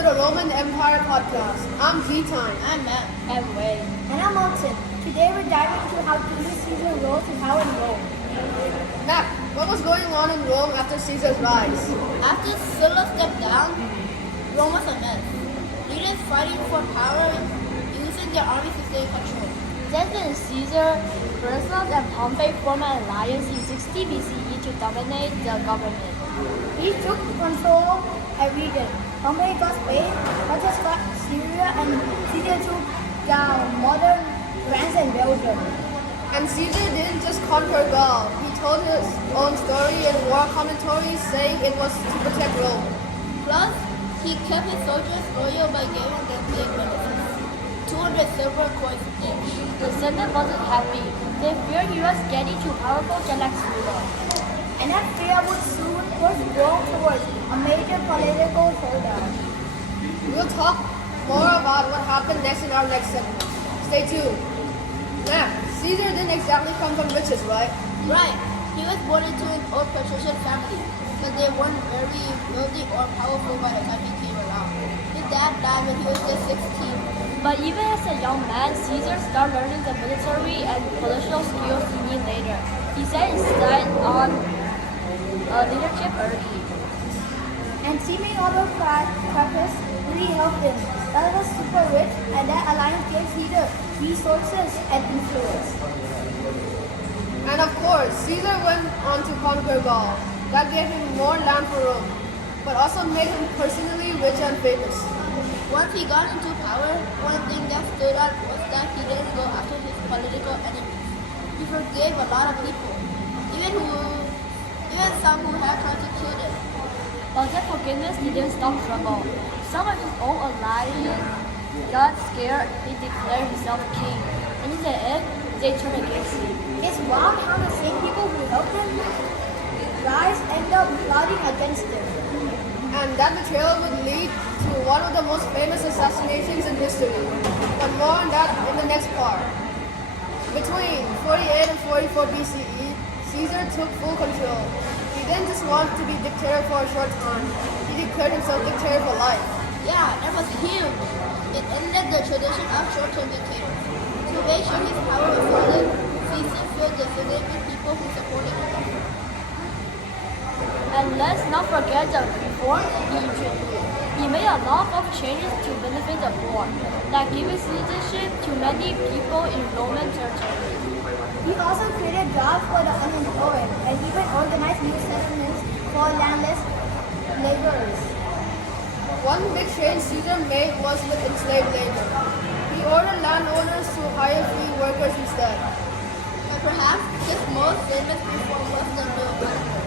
to the Roman Empire podcast. I'm Keetine. I'm Matt. I'm Wade. And I'm Alton. Today we're diving into how Julius Caesar rose to power in Rome. Matt, what was going on in Rome after Caesar's rise? After Sulla stepped down, Rome was a mess. Leaders fighting for power, using their armies to stay in control. Then Caesar, Versailles, and Pompey formed an alliance in 60 BCE to dominate the government. He took control at region. Pompey got Spain, Marcus got Syria, and Caesar took down modern France and Belgium. And Caesar didn't just conquer Gaul. He told his own story in war commentaries, saying it was to protect Rome. Plus, he kept his soldiers loyal by giving them big benefits. 200 silver coins each. The Senate wasn't happy. They feared he was getting too powerful to elect ruler. And that fear would soon push Rome towards a major political showdown. We'll talk more about what happened next in our next segment. Stay tuned. Matt, Caesar didn't exactly come from riches, right? Right. He was born into an old patrician family, but they weren't very wealthy or powerful by the time he came around. His dad died when he was just 16. But even as a young man, Caesar started learning the military and political skills he needed later. He set his sights on leadership early. And seeming autocratic really helped him. That was super rich, and that alliance gave Caesar resources and influence. And of course, Caesar went on to conquer Gaul. That gave him more land for Rome, but also made him personally rich and famous. Once he got into power, one thing that stood out was that he didn't go after his political enemies. He forgave a lot of people, even some who had tried to kill them. But that forgiveness didn't stop trouble. Some of his own allies got scared. He declared himself king, and in the end, they turned against him. It's wild how the same people who helped him rise end up plotting against him. And that betrayal would lead to one of the most famous assassinations in history. But more on that in the next part. Between 48 and 44 BCE, Caesar took full control. He didn't just want to be dictator for a short time. He declared himself dictator for life. Yeah, that was huge. It ended the tradition of short-term dictators. To make sure his power was solid, Caesar filled the Senate with people who supported him. And let's not forget the reforms he introduced. He made a lot of changes to benefit the poor, like giving citizenship to many people in Roman territory. He also created jobs for the unemployed and even organized new settlements for landless laborers. One big change Caesar made was with enslaved labor. He ordered landowners to hire free workers instead. But perhaps his most famous reform was the New Calendar,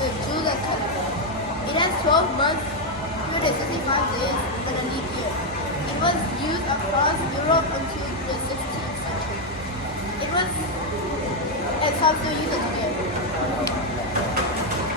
the Julian calendar. It has 12 months, 365 days, and a leap year. It was used across Europe until the 16th century. And some still use it today.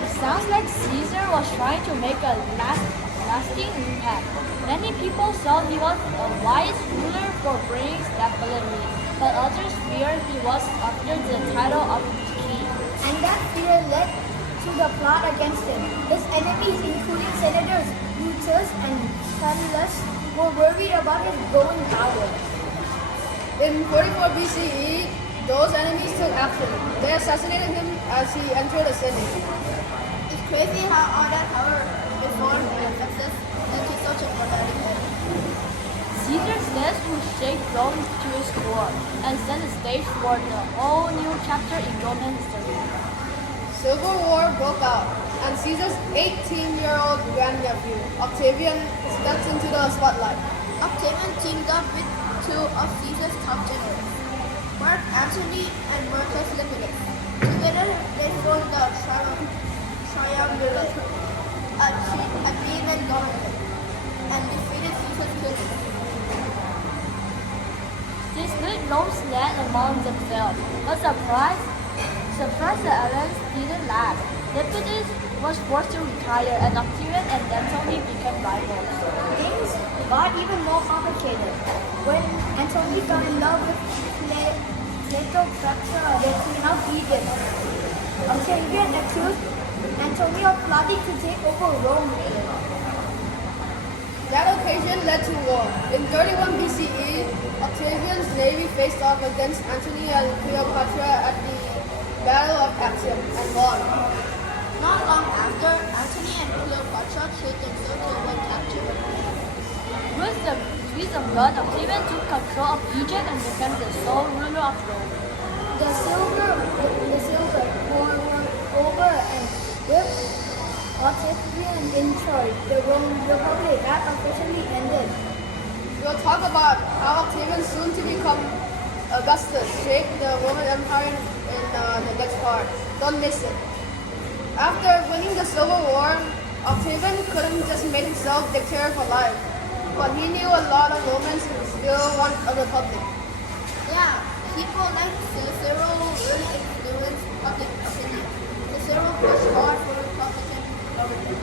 It sounds like Caesar was trying to make a lasting impact. Many people saw he was a wise ruler for bringing stability, but others feared he was after the title of king. And that fear led to the plot against him. His enemies, including senators Brutus and Catullus, were worried about his growing power. In 44 BCE, those enemies took action. They assassinated him as he entered the Senate. It's crazy how all that power, reform, and success led to such a dramatic end. Caesar's death would shake Rome to its core and set the stage for the whole new chapter in Roman history. Civil War broke out, and Caesar's 18-year-old grandnephew, Octavian, stepped into the spotlight. Octavian teamed up with two of Caesar's top generals, Mark Antony and Marcus Lepidus. Together, they formed the triumvirate, a demon government, and defeated Caesar's killers. They split Rome's land among themselves. A surprise the alliance didn't last. Lepidus was forced to retire, and Octavian and Antony became rivals. Things got even more complicated. When Antony fell in love with Cleopatra, the queen of Egypt, Octavian accused Antony of plotting to take over Rome. That occasion led to war. In 31 BCE, Octavian's navy faced off against Antony and Cleopatra at the Battle of Actium and won. Not long after, Antony and Cleopatra killed themselves to avoid capture. With the grace of God, Octavian took control of Egypt and became the sole ruler of Rome. The Civil War was over, and with Octavian in charge, the Roman Republic had officially ended. We'll talk about how Octavian, soon to become Augustus, shaped the Roman Empire in the next part. Don't miss it. After winning the Civil War, Octavian couldn't just make himself dictator for life, but he knew a lot of Romans who still want a republic. Yeah, people like Cicero really influenced public opinion. Cicero pushed hard for Republican government.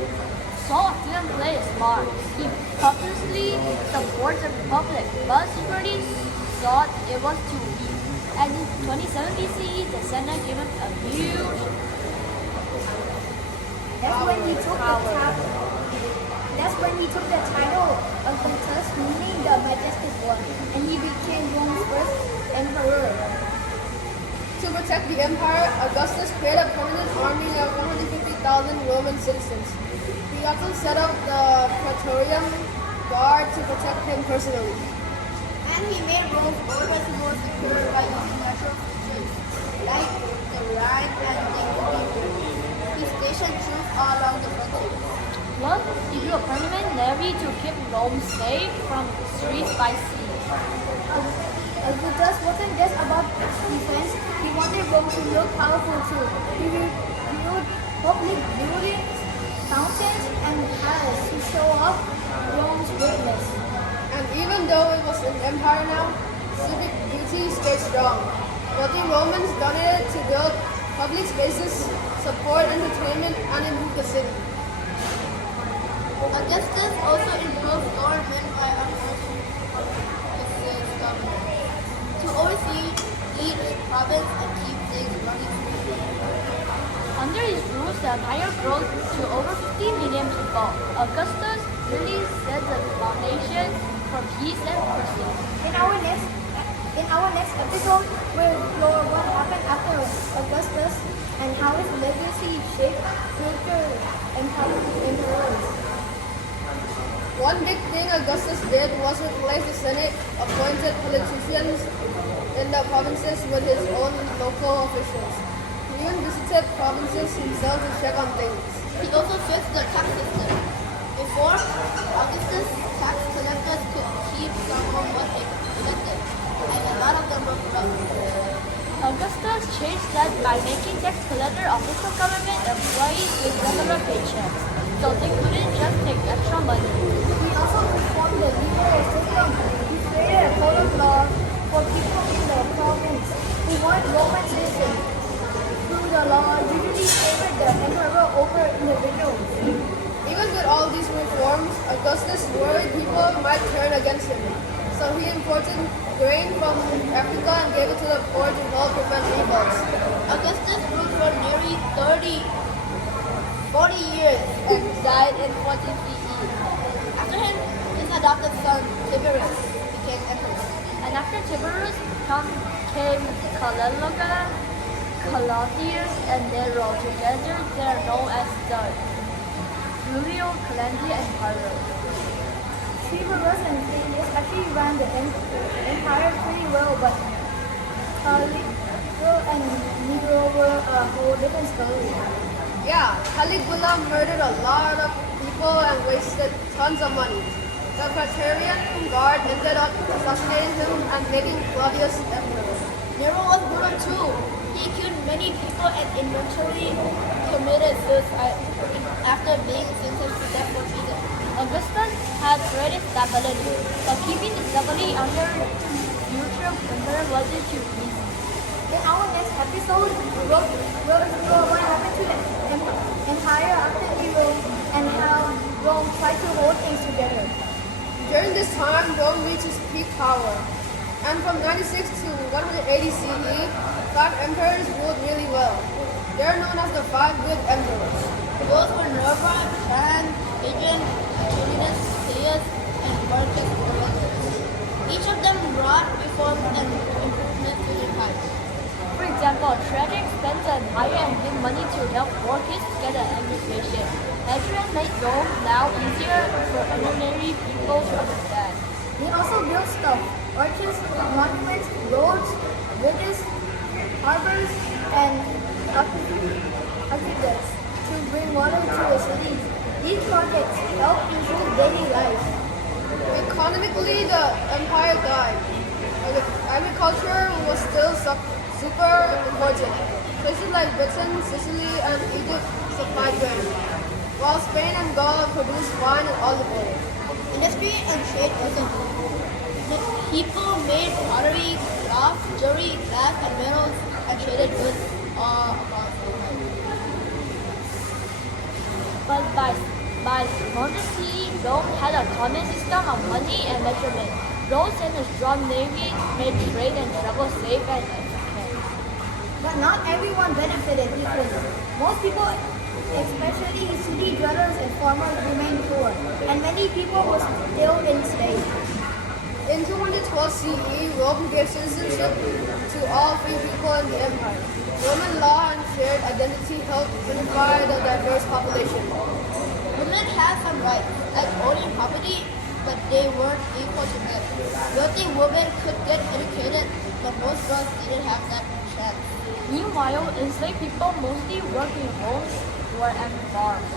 So Octavian played smart. He purposely supported the Republic, but secretly thought it was too weak. And in 27 BCE, the Senate gave him a huge That's when he took the title of Augustus, meaning the majestic one, and he became Rome's first emperor. To protect the empire, Augustus created a permanent army of 150,000 Roman citizens. He also set up the Praetorium Guard to protect him personally. And he made Rome's borders more secure by using natural features like the Rhine and the River. He stationed troops all along the frontier. plus he grew a permanent navy to keep Rome safe from streets by sea. Augustus wasn't just about defense, he wanted Rome to look powerful too. He built public buildings, fountains, and palaces to show off Rome's greatness. And even though it was an empire now, civic duty stayed strong. Wealthy Romans donated to build public spaces, support entertainment, and improve the city. Augustus also improved government by appointing his governor to oversee each province and keep things running smoothly. Under his rules, the empire grew to over 50 million people. Augustus really set the foundation for peace and pursuit. In our next episode, we'll explore what happened after Augustus and how his legacy shaped future emperors. One big thing Augustus did was replace the Senate appointed politicians in the provinces with his own local officials. He even visited provinces himself to check on things. He also fixed the tax system. Before, Augustus' tax collectors could keep some of what they collected, and a lot of them were corrupt. Augustus changed that by making tax collector official government employees with regular paychecks, so they couldn't just take extra money. He also reformed the legal system. He created a code of law for people in the province who weren't Roman citizens. Through the law, usually favored the emperor over individuals. Even with all these reforms, Augustus worried people might turn against him. So he imported grain from Africa and gave it to the poor to help prevent revolts. Augustus ruled for nearly 40 years and died in 40 CE. After him, his adopted son Tiberius became emperor. And after Tiberius came Claudius, and Nero. Together they are known as the Julio-Claudian Empire. Severus and Claudius actually ran the empire pretty well, but Caligula and Nero were a whole different story. Yeah, Caligula murdered a lot of people and wasted tons of money. The Praetorian Guard ended up assassinating him and making Claudius emperor. Nero was brutal too. He killed many people and eventually committed suicide after being sentenced to death for treason. Augustus had created stability, but keeping the stability under future emperor wasn't too easy. In our next episode, we'll explore what happened to the empire after Nero and how Rome tried to hold things together. During this time, Rome reached its peak power. And from 96 to 180 CE, 5 emperors ruled really well. They are known as the 5 good emperors. Those were Nerva, Trajan, Hadrian, Antoninus, religious and worship for others. Each of them brought reforms and improvements to their time. For example, tragic spent the empire and give money to help poor kids get an education. Hadrian made Rome now easier for ordinary people to understand. They also built stuff, arches, monuments, roads, bridges, harbors, and aqueducts to bring water to the cities. These projects help improve daily life. Economically, the empire died. Agriculture was still super important. Places like Britain, Sicily, and Egypt supplied grain, while Spain and Gaul produced wine and olive oil. Industry and trade also improved. The people made pottery, cloth, jewelry, glass, and metals, and traded goods all across the world. But by modernity, Rome had a common system of money and measurement. Roads and a strong navy made trade and travel safe and efficient. But not everyone benefited equally. Most people, especially city dwellers and farmers, remained poor, and many people were still enslaved. In 212 CE, Rome gave citizenship to all free people in the empire. Roman law and shared identity helped unify the diverse population. Women had some rights, like owning property, but they weren't equal to men. Wealthy women could get educated, but most girls didn't have that chance. Meanwhile, enslaved people mostly worked in homes and farms.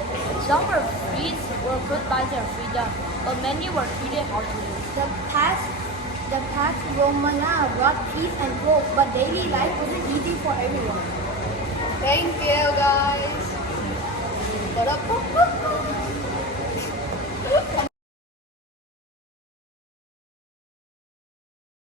Some were freed or could buy their freedom, but many were treated harshly. The Pax Romana brought peace and hope, but daily life wasn't easy for everyone. Thank you, guys. Ta-da.